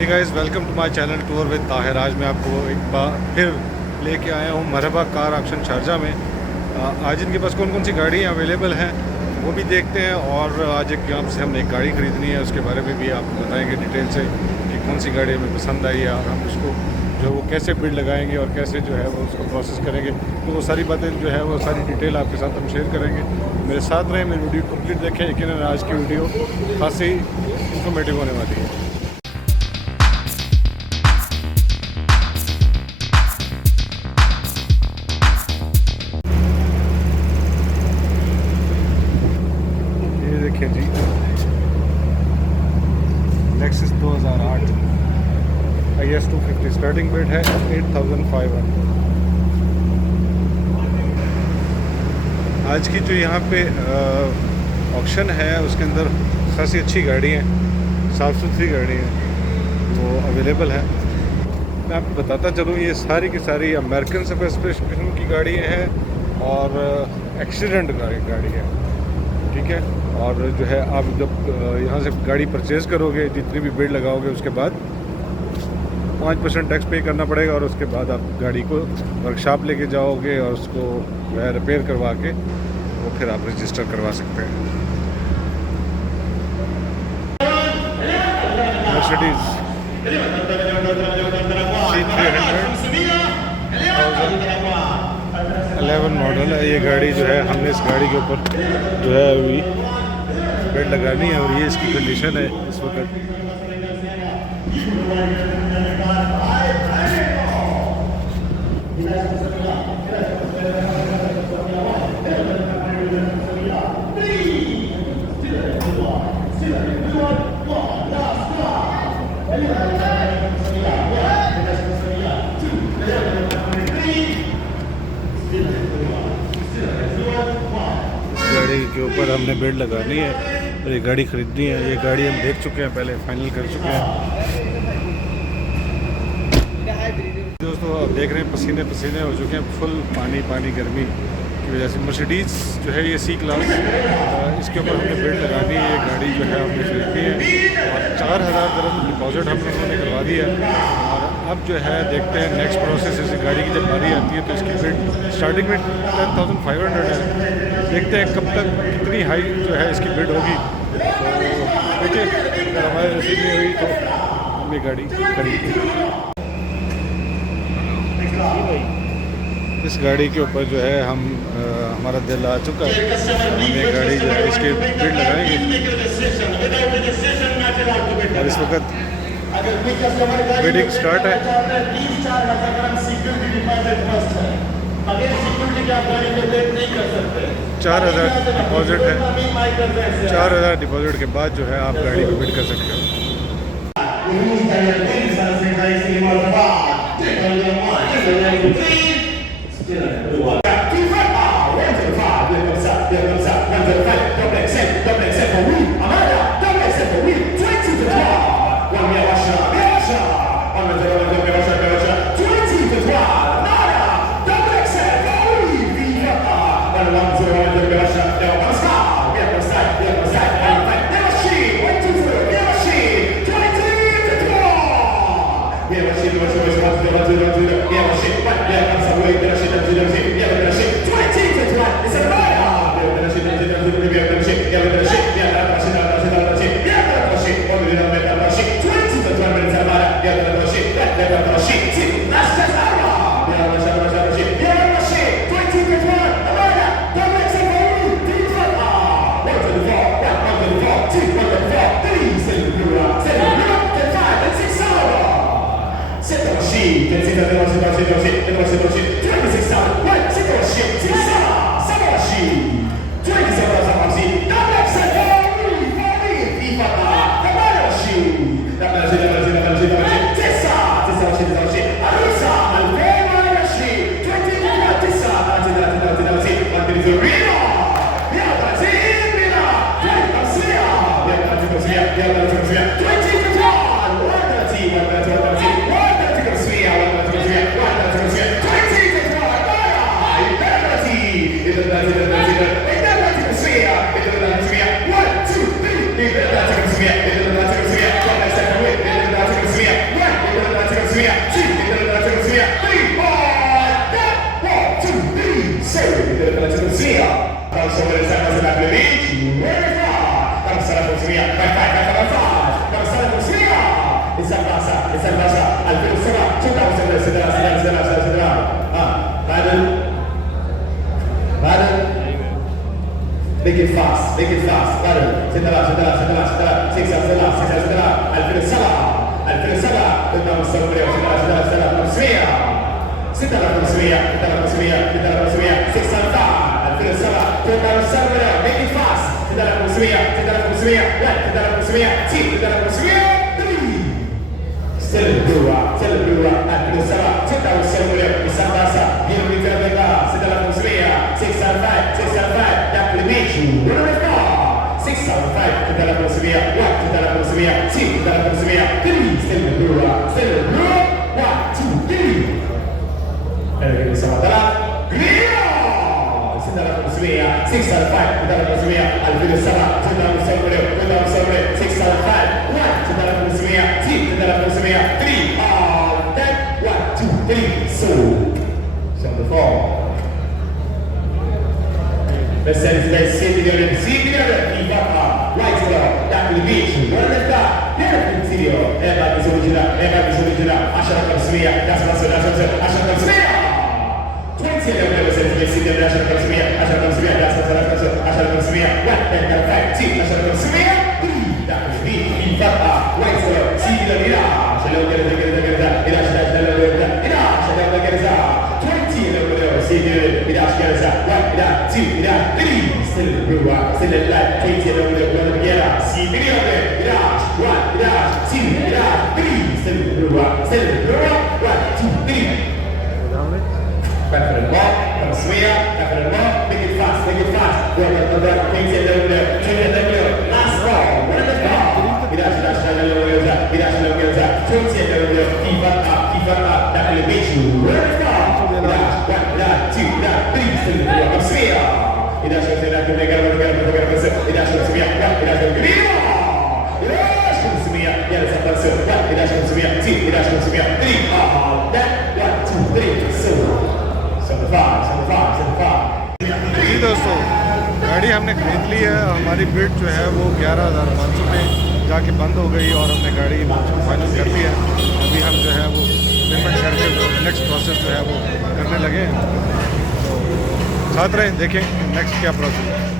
Guys welcome to my channel tour with Tahir. आज मैं आपको एक बार फिर लेके आया हूँ मरहबा कार ऑक्शन शारजा में। आज इनके पास कौन कौन सी गाड़ियाँ अवेलेबल हैं वो भी देखते हैं, और आज एक यहाँ से हमने एक गाड़ी ख़रीदनी है, उसके बारे में भी आपको बताएंगे डिटेल से कि कौन सी गाड़ी हमें पसंद आई है और हम उसको जो वो कैसे बिल्ड लगाएंगे और कैसे जो है वो उसको प्रोसेस करेंगे। तो वो सारी बातें जो है वो सारी डिटेल आपके साथ हम शेयर करेंगे। मेरे साथ रहें, मेरी वीडियो कंप्लीट देखें, लेकिन आज की वीडियो खासी इंफॉर्मेटिव होने वाली है। देखिए जी, लेक्सस 2008 IS 250 स्टार्टिंग बिड है 8500। आज की जो यहाँ पे ऑक्शन है उसके अंदर खासी अच्छी गाड़ी है, साफ़ सुथरी गाड़ी है, वो अवेलेबल है। मैं आपको बताता चलूँ, ये सारी की सारी अमेरिकन स्पेसिफिकेशन की गाड़ी है और एक्सीडेंट गाड़ी है, ठीक है। और जो है आप जब यहाँ से गाड़ी परचेज़ करोगे, जितनी भी बिड लगाओगे उसके बाद 5% टैक्स पे करना पड़ेगा, और उसके बाद आप गाड़ी को वर्कशॉप लेके जाओगे और उसको जो है रिपेयर करवा के वो फिर आप रजिस्टर करवा सकते हैं। मर्सिडीज़ C300 मॉडल है ये गाड़ी। जो है हमने इस गाड़ी के ऊपर जो है अभी बिड लगानी है, और ये इसकी कंडीशन है इस वक्त। गाड़ी के ऊपर हमने बिड लगानी है और ये गाड़ी ख़रीदनी है। ये गाड़ी हम देख चुके हैं, पहले फाइनल कर चुके हैं। दोस्तों आप देख रहे हैं पसीने पसीने हो चुके हैं, फुल पानी पानी गर्मी की वजह से। मर्सिडीज़ जो है ये C क्लास, इसके ऊपर हमने बिड लगानी है। ये गाड़ी जो है हमने खरीदनी है और 4000 dirham डिपॉजिट हम लोगों ने करवा दिया। और अब जो है देखते हैं नेक्स्ट प्रोसेस। इस गाड़ी की जब बारी आती है तो इसकी बिड स्टार्टिंग में 10,500 है। देखते हैं कब तक कितनी हाई जो है इसकी बिड होगी। तो देखिए, अगर हमारे नसीब में हुई तो हम ये गाड़ी खरीदेंगे। इस गाड़ी के ऊपर जो है हम हमारा दिल आ चुका है। हम ये गाड़ी जो है इसके बिड लगाएंगे और इस वक्त बिडिंग स्टार्ट है। 4000 डिपॉजिट है। 4000 डिपॉजिट के बाद जो है आप गाड़ी को बिड कर सकते हो। 2007 2009 sedera Baden make it fast Baden sedera 2007 tentang Serbia sedera Serbia sedera 605 make it fast sedera Serbia Still dua, akhirnya salah. Kita usah mulai bisa bahasa. Dia berbicara tentang setelah Muslimia. 605, dah lebih. Berapa? 605, kita dalam Muslimia. What? Kita dalam Muslimia. Kita dalam Muslimia. 3, still dua. 1, 2, 3. Dan kita sama dalam. Kita dalam Muslimia. 605, kita dalam Muslimia. Akhirnya salah. Kita dalam Muslimia. 605. What? Kita dalam Muslimia. Kita dalam Muslimia. 3, that. 1, 2, 3. So, the form. Let's sit together. Right below. That will be you. What is that? Here, video. Everybody is original. Aşağı Muslimia. That's Aşağı Muslimia. 20 levels in the city of Aşağı Muslimia. Aşağı Muslimia. That's Aşağı Muslimia. What? That fact. Aşağı Muslimia. That will be right below. See the vida. Shalom gereza. Ila shalom gereza. 20 levels. See the vida gereza. What? Ila 2, ila 3. Still berubah. Still alive. 20 levels. One together. See video. Ila 1, ila 2, ila 3. Still berubah. 1, 2, 3. Back for the ball, from Swear, back for the ball, make it fast. Work on the things that last ball, one of the ball. Tidak sudah keep up, that will beat you. One of the ball. 1, 2, 3, still from Swear. Tidak sudah जी दोस्तों, गाड़ी हमने खरीद ली है। हमारी bid जो है वो 11,500 पे जाके बंद हो गई और हमने गाड़ी फाइनल कर ली है। अभी हम जो है वो पेमेंट करके नेक्स्ट प्रोसेस जो है वो करने लगे हैं। तो साथ रहें, देखें नेक्स्ट क्या प्रोसेस है।